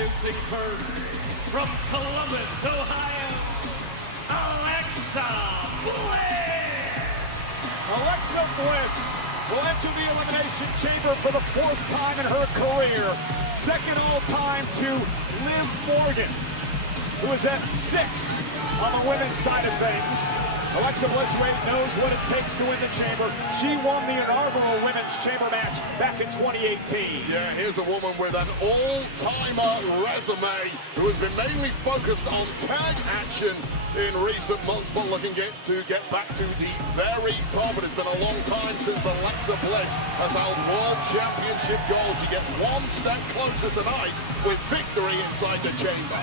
Introducing first, from Columbus, Ohio, Alexa Bliss. Alexa Bliss will enter the Elimination Chamber for the 4th time in her career. Second all-time to Liv Morgan, who is at 6 on the women's side of things. Alexa Bliss knows what it takes to win the chamber. She won the inaugural women's chamber match back in 2018. Yeah, here's a woman with an all-timer resume who has been mainly focused on tag action in recent months, but looking to get back to the very top. It has been a long time since Alexa Bliss has held World Championship gold. She gets one step closer tonight with victory inside the chamber.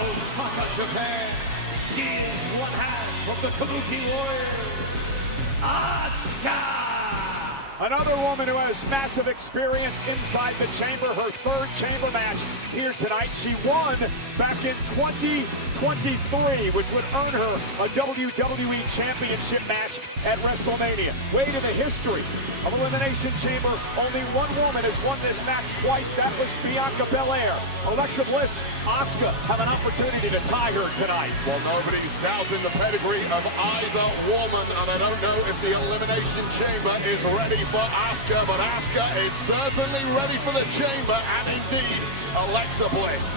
Osaka, Japan. She is one half of the Kabuki Warriors, Asuka. Another woman who has massive experience inside the chamber, her 3rd chamber match here tonight. She won back in 2023, which would earn her a WWE Championship match at WrestleMania. Way to the history of Elimination Chamber. Only one woman has won this match twice. That was Bianca Belair. Alexa Bliss, Asuka have an opportunity to tie her tonight. Well, nobody's doubting the pedigree of either woman, and I don't know if the Elimination Chamber is ready for Asuka, but Asuka is certainly ready for the chamber, and indeed, Alexa Bliss.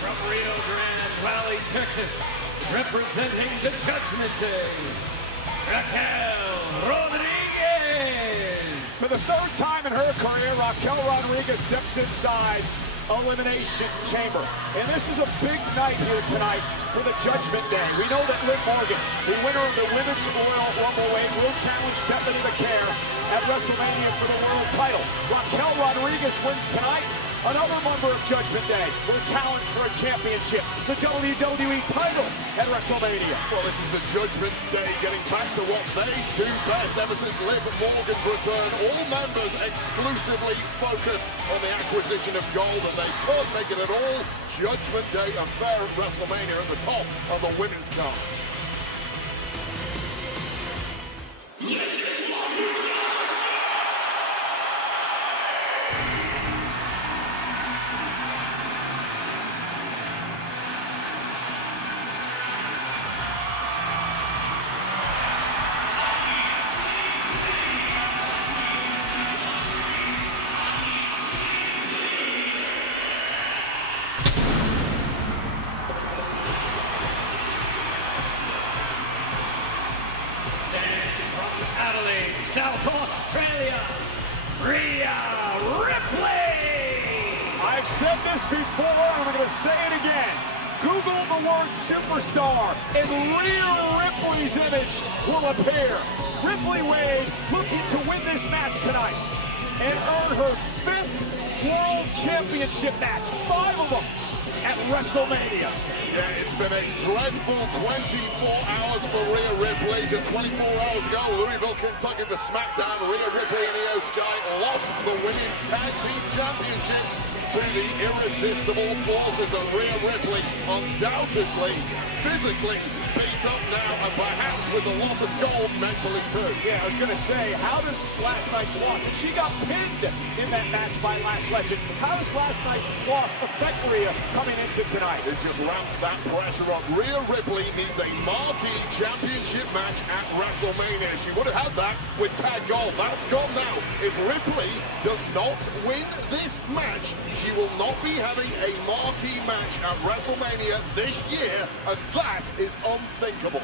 From Rio Grande Valley, Texas, representing the Judgment Day, Raquel Rodriguez. For the 3rd time in her career, Raquel Rodriguez steps inside Elimination Chamber. And this is a big night here tonight for the Judgment Day. We know that Liv Morgan, the winner of the Women's Royal Rumble weight, will challenge Stephanie McCare at WrestleMania for the world title. Raquel Rodriguez wins tonight. Another member of Judgment Day will challenge for a championship, the WWE title at WrestleMania. Well, this is the Judgment Day getting back to what they do best ever since Liv Morgan's return. All members exclusively focused on the acquisition of gold, and they can't make it at all. Judgment Day affair at WrestleMania at the top of the women's card. Adelaide, South Australia, Rhea Ripley. I've said this before, and I'm going to say it again. Google the word superstar, and Rhea Ripley's image will appear. Ripley Wade looking to win this match tonight and earn her 5th World Championship match, 5 of them at WrestleMania. Yeah, it's been a dreadful 24 hours for Rhea Ripley. Just 24 hours ago, Louisville, Kentucky, the SmackDown. Rhea Ripley and Io Sky lost the Women's Tag Team Championships to the irresistible forces of Rhea Ripley. Undoubtedly, physically beat up now, and perhaps with the loss of gold mentally too. Yeah, I was going to say, how does last night's loss, and she got pinned in that match by Lash Legend, how does last night's loss affect Rhea coming into tonight? It just ramps that pressure up. Rhea Ripley needs a marquee championship match at WrestleMania. She would have had that with tag gold. That's gone now. If Ripley does not win this match, she will not be having a marquee match at WrestleMania this year, and that is unthinkable.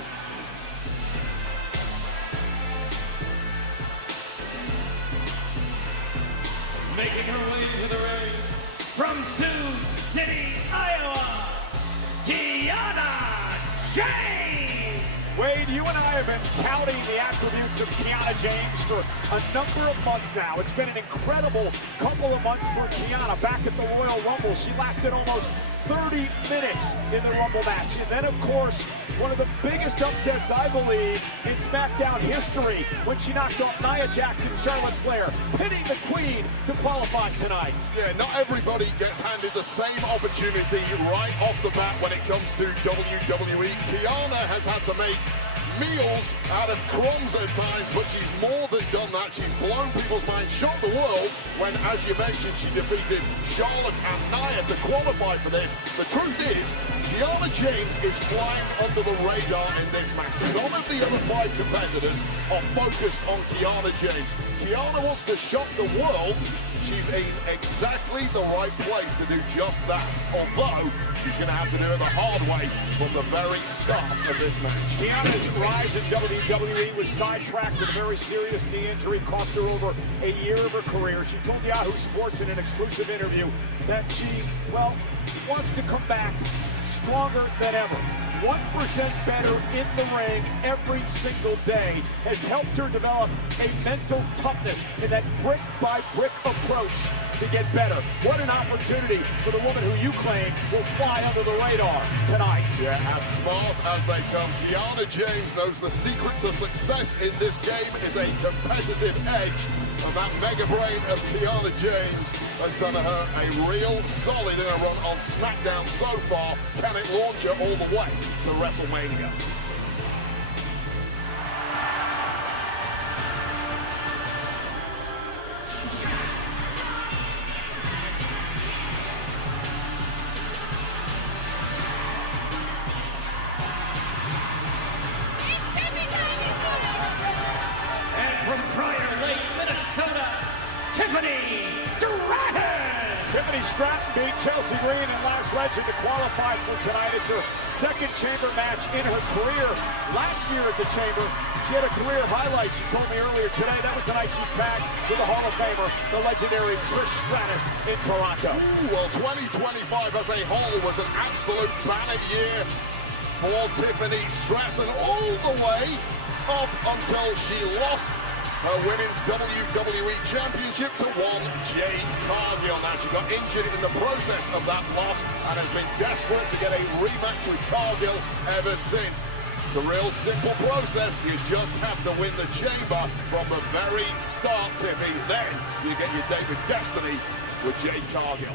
Making her way into the ring from Sioux City, Iowa, Kiana James. Wade, you and I have been touting the attributes of Kiana James for a number of months now. It's been an incredible couple of months for Kiana. Back at the Royal Rumble, she lasted almost 30 minutes in the Rumble match. And then, of course, one of the biggest upsets, I believe, in SmackDown history when she knocked off Nia Jax and Charlotte Flair, pinning the Queen to qualify tonight. Yeah, not everybody gets handed the same opportunity right off the bat when it comes to WWE. Kiana has had to make meals out of crumbs at times, but she's more than done that. She's blown people's minds, shocked the world when, as you mentioned, she defeated Charlotte and Nia to qualify for this. The truth is, Kiana James is flying under the radar in this match. None of the other 5 competitors are focused on Kiana James. Kiana wants to shock the world. She's in exactly the right place to do just that, although she's going to have to do it the hard way from the very start of this match. Kiana's rise in WWE was sidetracked with a very serious knee injury, cost her over a year of her career. She told Yahoo Sports in an exclusive interview that she, well, wants to come back stronger than ever. 1% better in the ring every single day has helped her develop a mental toughness in that brick-by-brick approach to get better. What an opportunity for the woman who you claim will fly under the radar tonight. Yeah, as smart as they come, Kiana James knows the secret to success in this game is a competitive edge. And that mega brain of Kiana James has done her a real solid in a run on SmackDown so far. Can it launch her all the way to WrestleMania? From Prior Lake, Minnesota, Tiffany Stratton. Tiffany Stratton beat Chelsea Green and Last Legend to qualify for tonight. It's her second Chamber match in her career. Last year at the Chamber, she had a career highlight. She told me earlier today that was the night she tagged with the Hall of Famer, the legendary Trish Stratus in Toronto. Well, 2025 as a whole was an absolute banner year for Tiffany Stratton, all the way up until she lost her Women's WWE Championship to one Jade Cargill. Now, she got injured in the process of that loss and has been desperate to get a rematch with Cargill ever since. It's a real simple process. You just have to win the Chamber from the very start, Tiffy. Then you get your date with Destiny with Jade Cargill.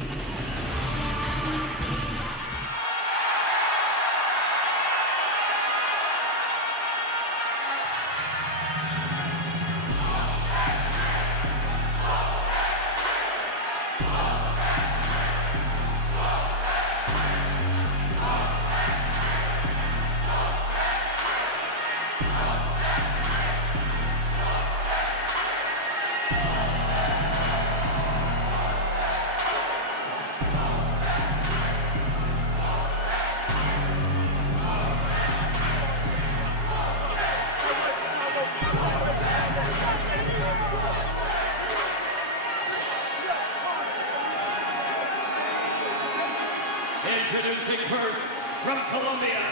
Introducing first from Columbia,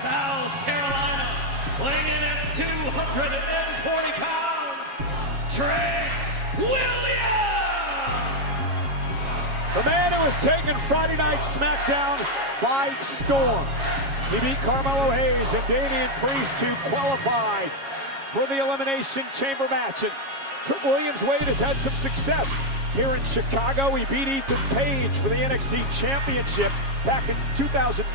South Carolina, weighing in at 240 pounds, Trick Williams! The man who has taken Friday Night SmackDown by storm. He beat Carmelo Hayes and Damian Priest to qualify for the Elimination Chamber match. And Trick Williams, Wade, has had some success here in Chicago. He beat Ethan Page for the NXT Championship back in 2024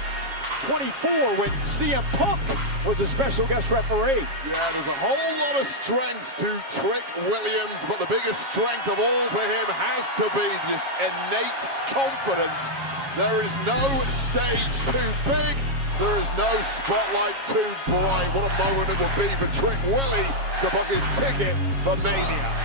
when CM Punk was a special guest referee. Yeah, there's a whole lot of strengths to Trick Williams, but the biggest strength of all for him has to be this innate confidence. There is no stage too big. There is no spotlight too bright. What a moment it will be for Trick Willie to book his ticket for Mania.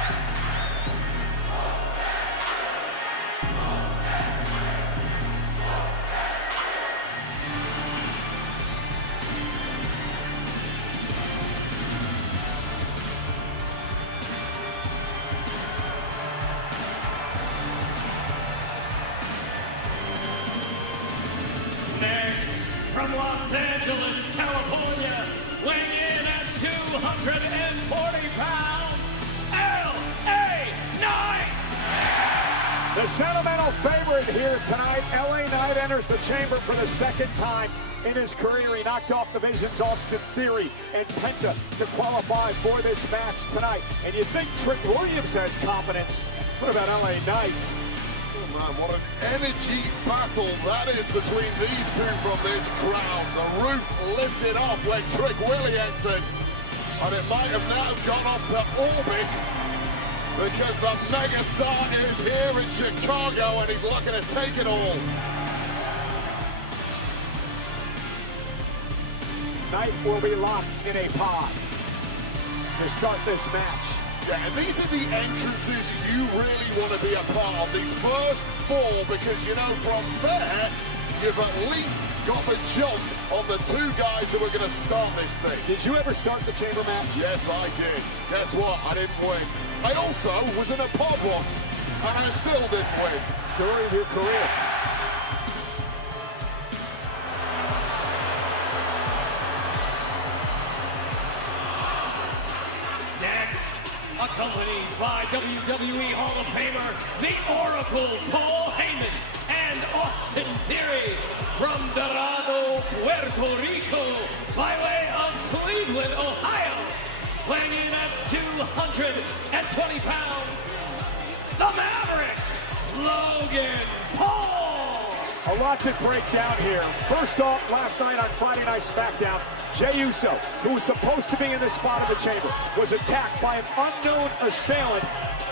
Angeles, California, weighing in at 240 pounds, L.A. Knight! The sentimental favorite here tonight, LA Knight enters the chamber for the second time in his career. He knocked off the Vision's Austin Theory and Penta to qualify for this match tonight. And you think Trick Williams has confidence. What about LA Knight? Oh man, what an energy battle that is between these two from this crowd. The roof lifted up when Trick Willie entered. And it might have now gone off to orbit because the megastar is here in Chicago and he's looking to take it all. Knight will be locked in a pod to start this match. Yeah, and these are the entrances you really want to be a part of. These first four, because you know from there, you've at least got the jump on the two guys who are going to start this thing. Did you ever start the chamber match? Yes, I did. Guess what? I didn't win. I also was in a pod once, and I still didn't win. Story of your career. Accompanied by WWE Hall of Famer, the Oracle, Paul Heyman, and Austin Theory from Dorado, Puerto Rico, by way of Cleveland, Ohio, weighing in at 220 pounds, the Maverick, Logan Paul. A lot to break down here. First off, last night on Friday Night SmackDown, Jey Uso, who was supposed to be in this spot of the chamber, was attacked by an unknown assailant,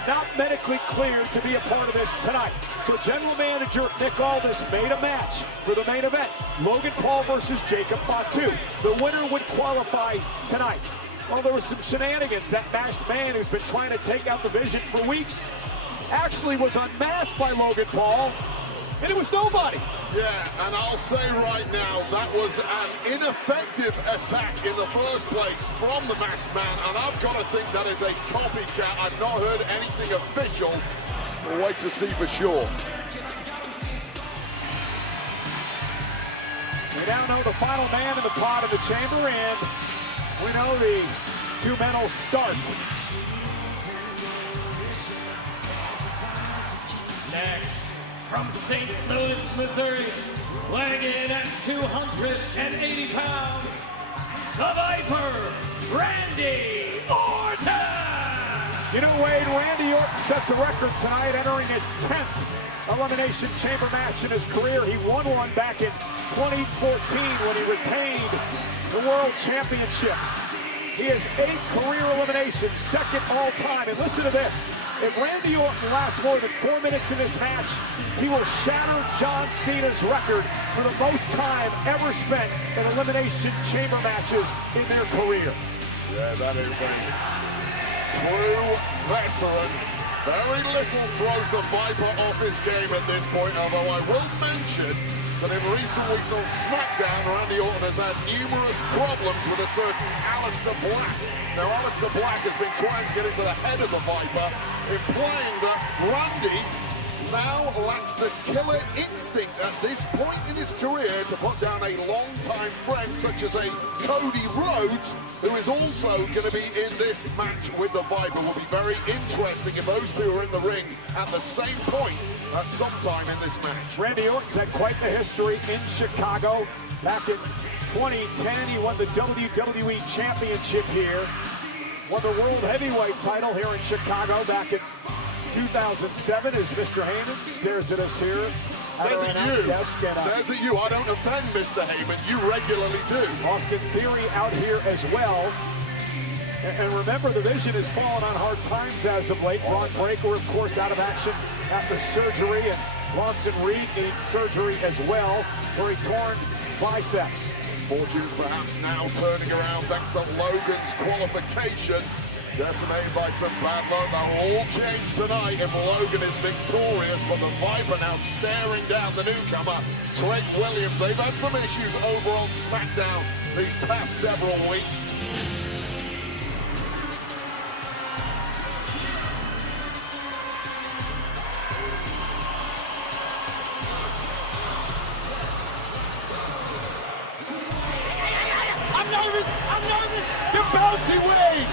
not medically cleared to be a part of this tonight. So General Manager Nick Aldis made a match for the main event. Logan Paul versus Jacob Fatu. The winner would qualify tonight. Well, there was some shenanigans. That masked man who's been trying to take out the Vision for weeks actually was unmasked by Logan Paul, and it was nobody. Yeah, and I'll say right now, that was an ineffective attack in the first place from the masked man, and I've got to think that is a copycat. I've not heard anything official. We'll wait to see for sure. We now know the final man in the pod of the chamber, and we know the two men will start. Next, from St. Louis, Missouri, weighing in at 280 pounds, the Viper, Randy Orton! You know, Wade, Randy Orton sets a record tonight, entering his 10th Elimination Chamber match in his career. He won one back in 2014 when he retained the World Championship. He has 8 career eliminations, second all time. And listen to this. If Randy Orton lasts more than 4 minutes in this match, he will shatter John Cena's record for the most time ever spent in Elimination Chamber matches in their career. Yeah, that is a true veteran. Very little throws the Viper off his game at this point, although I will mention that in recent weeks on SmackDown, Randy Orton has had numerous problems with a certain Aleister Black. Now, Aleister Black has been trying to get into the head of the Viper, implying that Randy now lacks the killer instinct at this point in his career to put down a longtime friend such as a Cody Rhodes, who is also going to be in this match with the Viper. Will be very interesting if those two are in the ring at the same point at some time in this match. Randy Orton's had quite the history in Chicago. Back in 2010, he won the WWE Championship here. Won the World Heavyweight title here in Chicago back in 2007 as Mr. Heyman stares at us here. There's a you. There's a you. I don't offend Mr. Heyman. You regularly do. Austin Theory out here as well. And remember, the Vision has fallen on hard times as of late. Braun Breaker, of course, out of action after surgery, and Bronson Reed needs surgery as well, where he torn biceps. Fortunes perhaps now turning around thanks to Logan's qualification. Decimated by some bad luck. That'll all change tonight if Logan is victorious, but the Viper now staring down the newcomer, Trick Williams. They've had some issues over on SmackDown these past several weeks. does he win?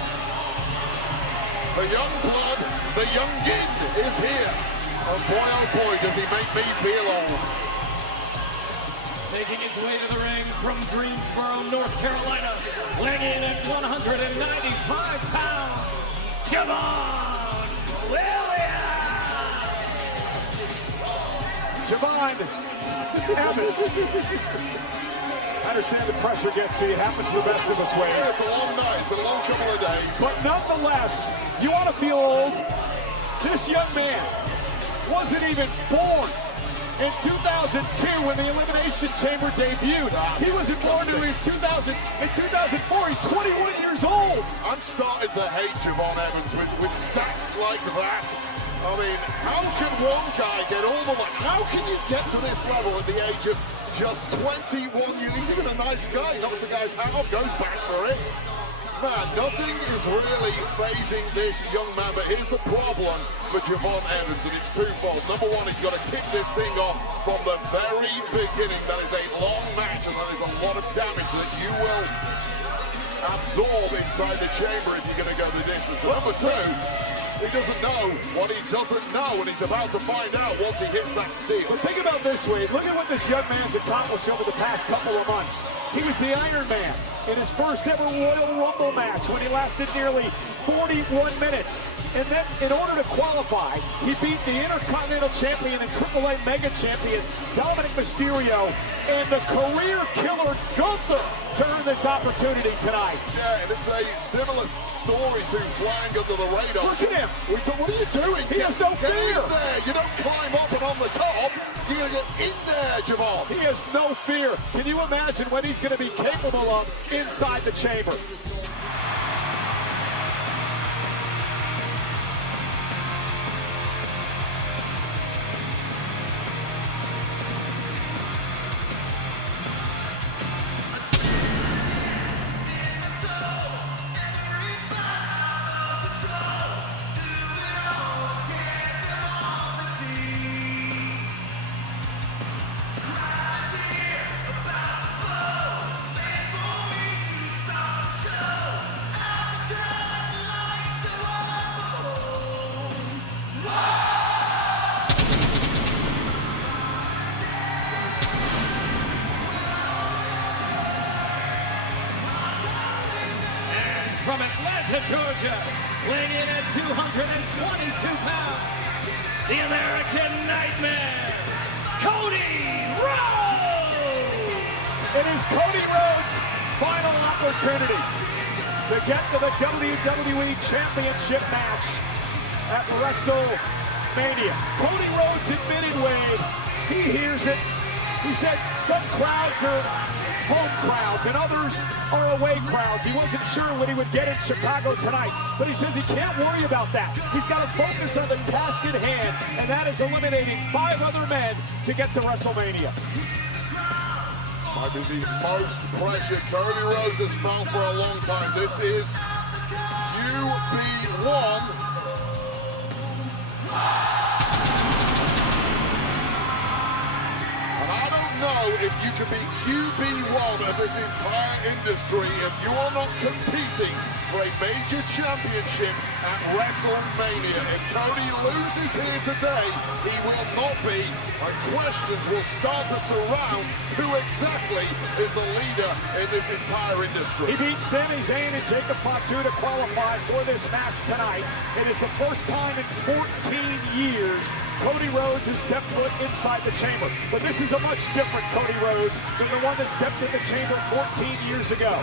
The young blood, the young gin is here. And boy, oh boy, does he make me feel old. Making his way to the ring from Greensboro, North Carolina, weighing in at 195 pounds, Javon Williams! Javon Evans. I understand the pressure gets to you. Happens to the best of us, Wayne. Yeah, it's a long night. It's been a long couple of days. But nonetheless, you want to feel old? This young man wasn't even born in 2002 when the Elimination Chamber debuted. He wasn't born until in 2004. He's 21 years old. I'm starting to hate Javon Evans with stats like that. I mean, how can one guy get all the way? How can you get to this level at the age of just 21 years? He's even a nice guy. He knocks the guy's hat off, goes back for it. Man, nothing is really phasing this young man, but here's the problem for Javon Evans, and it's twofold. Number one, he's got to kick this thing off from the very beginning. That is a long match, and that is a lot of damage that you will absorb inside the chamber if you're going to go the distance. And number two, he doesn't know what he doesn't know, and he's about to find out once he hits that steel. But think about this, Wade. Look at what this young man's accomplished over the past couple of months. He was the Iron Man in his first ever Royal Rumble match when he lasted nearly 41 minutes. And then, in order to qualify, he beat the Intercontinental Champion and AAA Mega Champion Dominic Mysterio and the career killer Gunther to earn this opportunity tonight. Yeah, and it's a similar story to flying under the radar. Look at him. What are you doing? He has no Get fear. in there. You don't climb up and on the top. You're going to get in there, Javon. He has no fear. Can you imagine what he's going to be capable of inside the chamber? From Atlanta, Georgia, weighing in at 222 pounds, the American Nightmare, Cody Rhodes! It is Cody Rhodes' final opportunity to get to the WWE Championship match at WrestleMania. Cody Rhodes admitted, Wade, he hears it. He said some crowds are home crowds and others are away crowds. He wasn't sure what he would get in Chicago tonight, but he says he can't worry about that. He's got to focus on the task at hand, and that is eliminating 5 other men to get to WrestleMania. Might be the most pressure Cody Rhodes has felt for a long time. This is QB1. Know if you can be QB1 of this entire industry if you are not competing for a major championship at WrestleMania. If Cody loses here today, he will not be, and questions will start to surround who exactly is the leader in this entire industry. He beat Sami Zayn and Jacob Fatu to qualify for this match tonight. It is the first time in 14 years Cody Rhodes has stepped foot inside the chamber. But this is a much different Cody Rhodes than the one that stepped in the chamber 14 years ago.